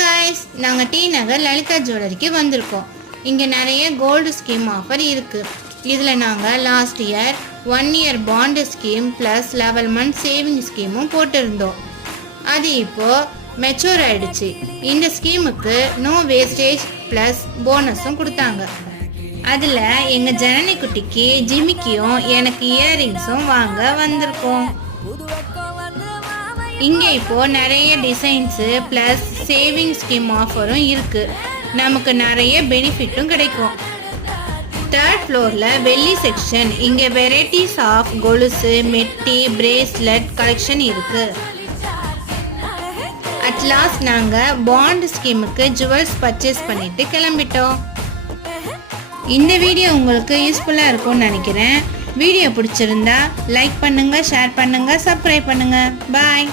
Guys நாங்க D நகர் லலிதா ஜுவல்லரிக்கு வந்திருக்கோம். இங்க நிறைய கோல்டு ஸ்கீம் ஆஃபர் இருக்கு. இதுல நாங்க last year 1 year bond scheme plus 11 month saving ஸ்கீமும் போட்டிருந்தோம். அது இப்போ மெச்சூர் ஆயிடுச்சு. இந்த ஸ்கீமுக்கு நோ வேஸ்டேஜ் பிளஸ் போனஸும் கொடுத்தாங்க. அதுல எங்க ஜனனி குட்டிக்கு ஜிமிக்கியும் எனக்கு இயரிங்ஸும் வாங்க வந்திருக்கோம். இங்கே இப்போ நிறைய டிசைன்ஸு ப்ளஸ் சேவிங் ஸ்கீம் ஆஃபரும் இருக்குது. நமக்கு நிறைய பெனிஃபிட்டும் கிடைக்கும். 3rd ஃப்ளோரில் வெள்ளி செக்ஷன். இங்கே வெரைட்டிஸ் ஆஃப் கொலுசு, மெட்டி, பிரேஸ்லெட் கலெக்ஷன் இருக்குது. அட்லாஸ்ட் நாங்கள் பாண்ட் ஸ்கீமுக்கு ஜுவல்ஸ் பர்ச்சேஸ் பண்ணிட்டு கிளம்பிட்டோம். இந்த வீடியோ உங்களுக்கு யூஸ்ஃபுல்லாக இருக்கும்னு நினைக்கிறேன். வீடியோ பிடிச்சிருந்தா லைக் பண்ணுங்கள், ஷேர் பண்ணுங்கள், சப்ஸ்கிரைப் பண்ணுங்கள். பாய்.